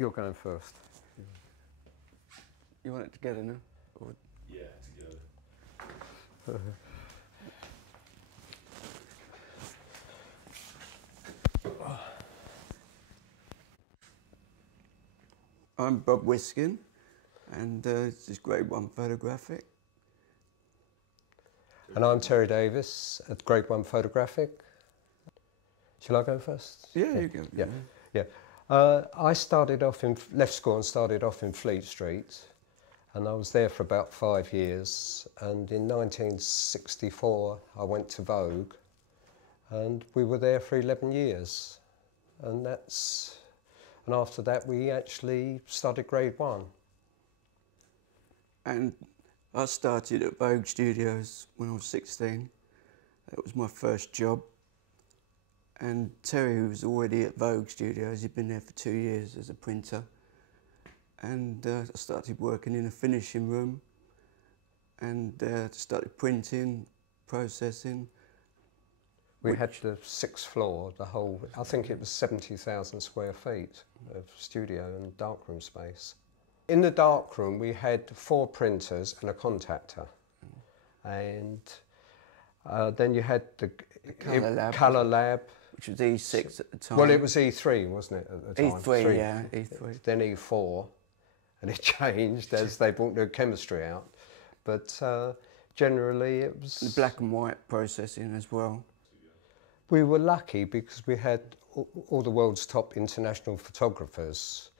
You're going first. You want it together now? Or... Yeah, together. I'm Bob Wiskin, and this is Grade 1 Photographic. And I'm Terry Davis at Grade 1 Photographic. Shall I go first? Yeah, you go. Yeah. I started off left school and started off in Fleet Street, and I was there for about 5 years. And in 1964, I went to Vogue, and we were there for 11 years. And after that, we actually started Grade 1. And I started at Vogue Studios when I was 16. That was my first job. And Terry, who was already at Vogue Studios, he'd been there for 2 years as a printer. And I started working in a finishing room and started printing, processing. We had the 6th floor, the whole, I think it was 70,000 square feet of studio and darkroom space. In the darkroom, we had 4 printers and a contactor. And then you had the colour lab. Which was E6 at the time. Well, it was E3, wasn't it, at the time? E3, yeah, E3. Then E4, and it changed as they brought new chemistry out. But generally it was... The black and white processing as well. We were lucky because we had all the world's top international photographers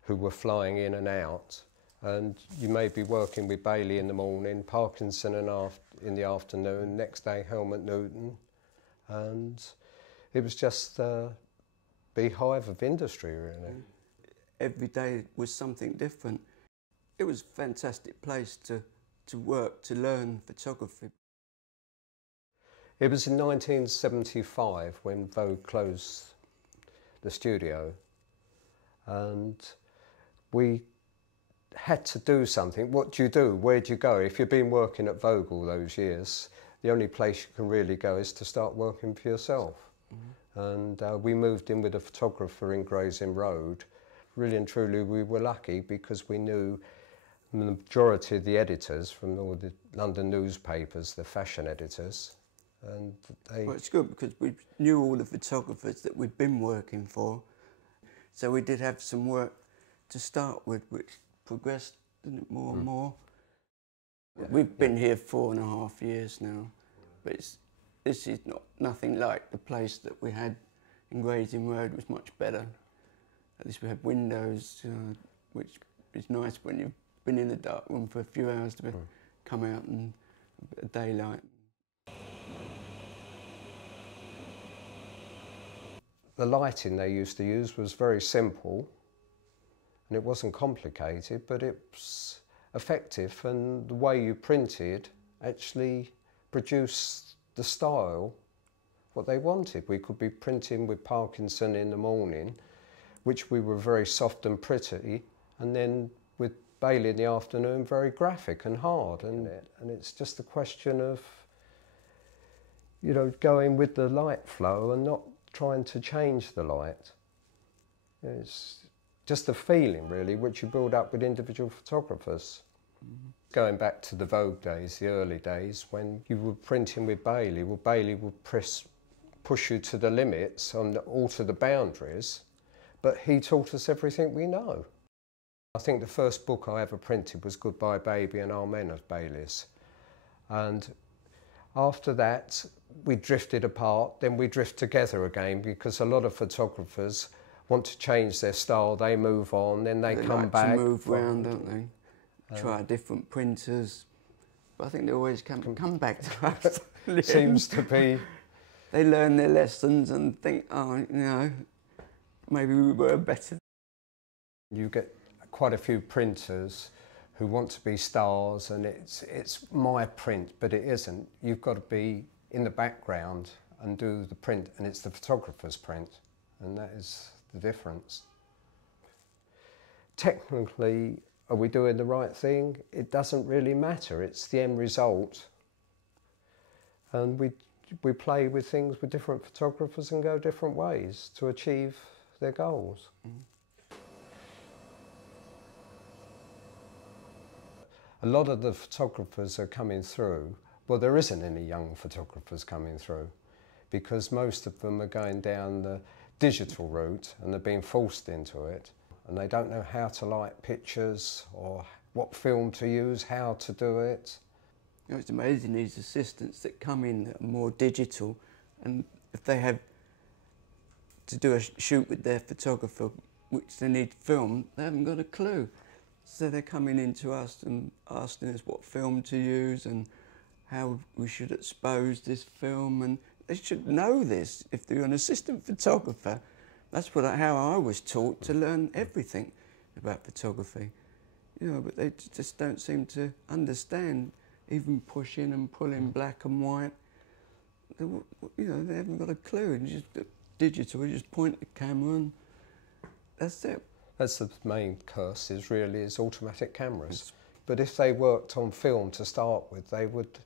who were flying in and out. And you may be working with Bailey in the morning, Parkinson in the afternoon, next day Helmut Newton. And it was just a beehive of industry, really. Every day was something different. It was a fantastic place to work, to learn photography. It was in 1975 when Vogue closed the studio, and we had to do something. What do you do? Where do you go? If you've been working at Vogue all those years, the only place you can really go is to start working for yourself. And we moved in with a photographer in Gray's Inn Road. Really and truly, we were lucky because we knew the majority of the editors from all the London newspapers, the fashion editors. And well, it's good because we knew all the photographers that we'd been working for. So we did have some work to start with, which progressed, didn't it, more and more. We've been here 4.5 years now, but this is nothing like the place that we had in Gray's Inn Road. Was much better. At least we had windows, which is nice when you've been in the dark room for a few hours to come out and a bit of daylight. The lighting they used to use was very simple, and it wasn't complicated, but it was effective, and the way you printed actually produced the style, what they wanted. We could be printing with Parkinson in the morning, which we were very soft and pretty, and then with Bailey in the afternoon, very graphic and hard. And it's just a question of, you know, going with the light flow and not trying to change the light. It's just a feeling, really, which you build up with individual photographers. Going back to the Vogue days, the early days, when you were printing with Bailey, well, Bailey would push you to the limits and alter the boundaries, but he taught us everything we know. I think the first book I ever printed was Goodbye Baby and Amen of Bailey's. And after that, we drifted apart, then we drift together again, because a lot of photographers want to change their style, they move on, then they come back. They like to move around, don't they? Try different printers, but I think they always come back to us. Seems to be. They learn their lessons and think, oh, you know, maybe we were better. You get quite a few printers who want to be stars, and it's my print, but it isn't. You've got to be in the background and do the print, and it's the photographer's print, and that is the difference. Technically, are we doing the right thing? It doesn't really matter. It's the end result. And we play with things with different photographers and go different ways to achieve their goals. A lot of the photographers are coming through, well, there isn't any young photographers coming through because most of them are going down the digital route and they're being forced into it, and they don't know how to light pictures or what film to use, how to do it. You know, it's amazing, these assistants that come in that are more digital, and if they have to do a shoot with their photographer which they need filmed, they haven't got a clue. So they're coming in to us and asking us what film to use and how we should expose this film, and they should know this if they're an assistant photographer. That's how I was taught to learn everything about photography. You know, but they just don't seem to understand, even pushing and pulling black and white. You know, they haven't got a clue. And just digital, you just point the camera and that's it. That's the main curse, is automatic cameras. But if they worked on film to start with, they would,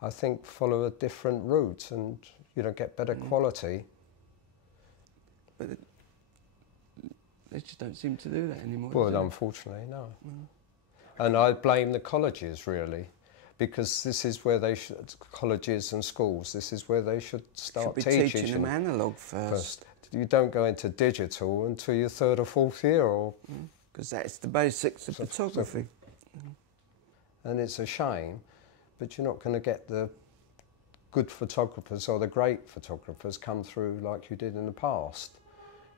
I think, follow a different route and, you know, get better quality. But they just don't seem to do that anymore. Well, unfortunately, no. And I blame the colleges, really, because this is where they should, colleges and schools, this is where they should start teaching them analogue first. You don't go into digital until your third or fourth year, or because that's the basics of photography. And it's a shame, but you're not going to get the good photographers or the great photographers come through like you did in the past,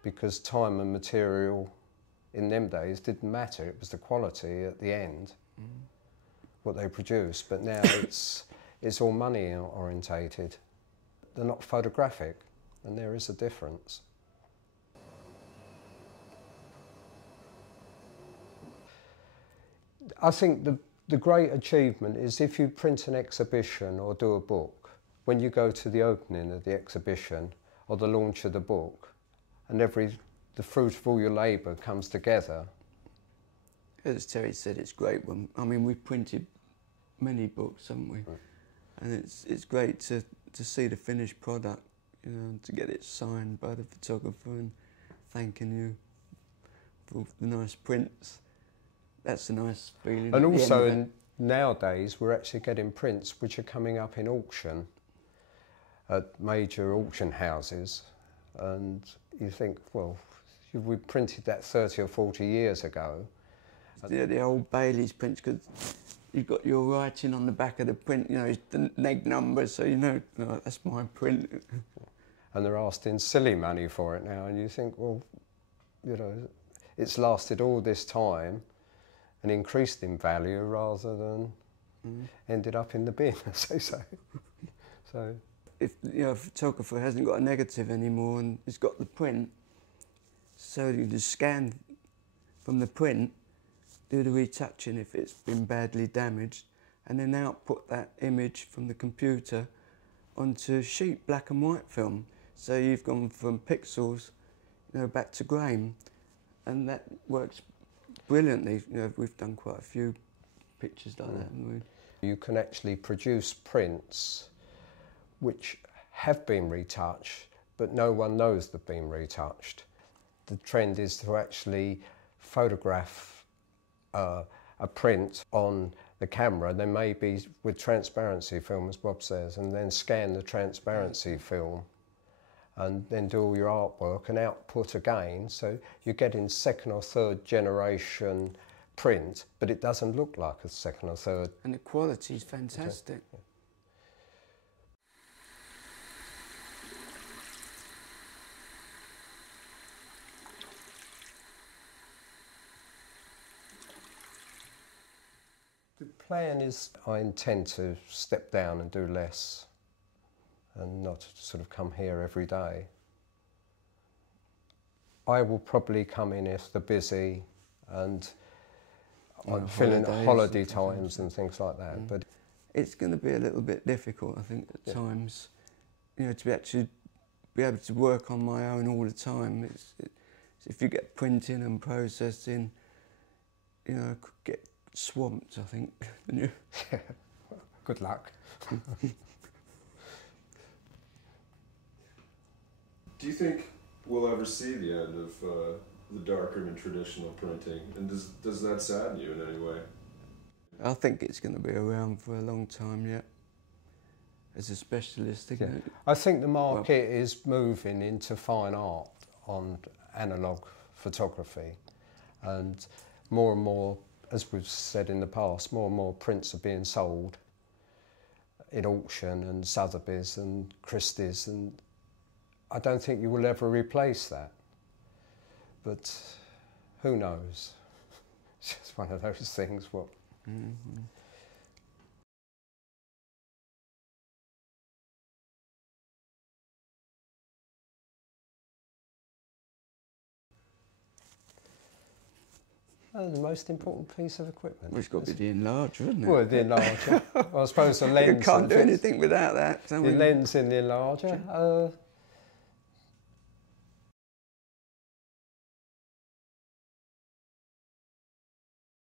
because time and material in them days didn't matter. It was the quality at the end, what they produced. But now it's all money orientated. They're not photographic, and there is a difference. I think the great achievement is if you print an exhibition or do a book, when you go to the opening of the exhibition or the launch of the book, and the fruit of all your labour comes together. As Terry said, it's great. I mean, we've printed many books, haven't we? Right. And it's great to see the finished product, you know, and to get it signed by the photographer and thanking you for the nice prints. That's a nice feeling. And also nowadays we're actually getting prints which are coming up in auction at major auction houses, and you think, well, we printed that 30 or 40 years ago. The old Bailey's prints, because you've got your writing on the back of the print, you know, it's the neg number, so you know, oh, that's my print. And they're asking silly money for it now, and you think, well, you know, it's lasted all this time and increased in value rather than ended up in the bin, as they say. So, if you know, a photographer hasn't got a negative anymore and he's got the print, so you just scan from the print, do the retouching if it's been badly damaged, and then output that image from the computer onto sheet black and white film. So you've gone from pixels, you know, back to grain, and that works brilliantly. You know, we've done quite a few pictures like that, haven't we? You can actually produce prints which have been retouched, but no one knows they've been retouched. The trend is to actually photograph a print on the camera, then maybe with transparency film, as Bob says, and then scan the transparency film and then do all your artwork and output again. So you're getting second or third generation print, but it doesn't look like a second or third. And the quality's fantastic. Yeah. The plan is I intend to step down and do less and not sort of come here every day. I will probably come in if they're busy and I'm filling holiday times and things like that. But it's going to be a little bit difficult, I think, at times. You know, to actually be able to work on my own all the time. If you get printing and processing, you know, I could get swamped, I think. Good luck. Do you think we'll ever see the end of the darkroom and traditional printing? And does that sadden you in any way? I think it's going to be around for a long time yet. As a specialist, isn't it? I think the market is moving into fine art on analogue photography, and more, as we've said in the past, more and more prints are being sold in auction and Sotheby's and Christie's, and I don't think you will ever replace that. But who knows? It's just one of those things. What? Mm-hmm. Oh, the most important piece of equipment. Well, it's got to be the enlarger, isn't it? Well, the enlarger. Well, I suppose the lens. You can't do anything without that. The lens in the enlarger.